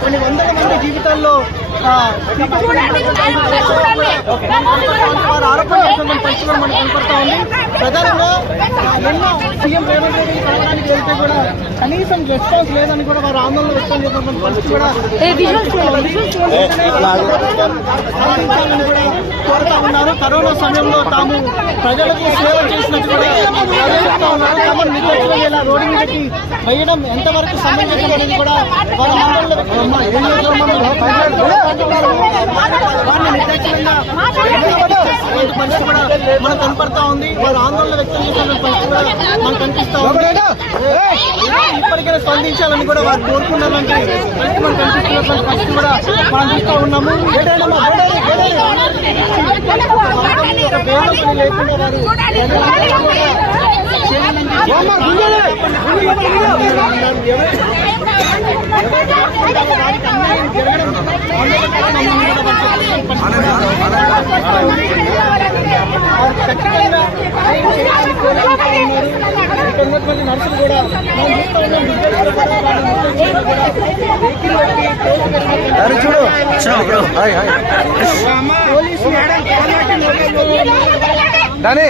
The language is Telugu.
కొన్ని వందల మంది జీవితాల్లో వారు ఆరోపణ చేస్తున్న పరిస్థితులు మనకు కనపడతా ఉంది ప్రధానంగా ఎన్నో సీఎం రేవంత్ రెడ్డి కలవడానికి వెళ్తే కూడా కనీసం రెస్పాన్స్ లేదని కూడా వారు ఆందోళన వ్యక్తం చేస్తున్న పరిస్థితి కూడా కోరుతా ఉన్నారు. కరోనా సమయంలో తాము ప్రజలకు సేవ చేసినట్టు కూడా వారు చెప్తా ఉన్నారు. తమను నిర్లక్ష్యం ఇలా రోడ్డు మీదకి వేయడం ఎంతవరకు సమంజసం అనేది కూడా వారు ఆందోళన వారిని నిర్లక్ష్యంగా పరిస్థితి కూడా మనకు కనపడతా ఉంది. వారు ఆందోళన వ్యక్తం చేసిన పరిస్థితి కూడా మనకు కనిపిస్తా ఉంది. ఇప్పటికైనా స్పందించాలని కూడా వారు కోరుకున్నారంటే మనకు కనిపిస్తున్నటువంటి పరిస్థితి కూడా మనం చూస్తూ ఉన్నాము. ఉన్నటువంటి నర్సులు కూడా మనం చూస్తూ ఉన్నాం దాని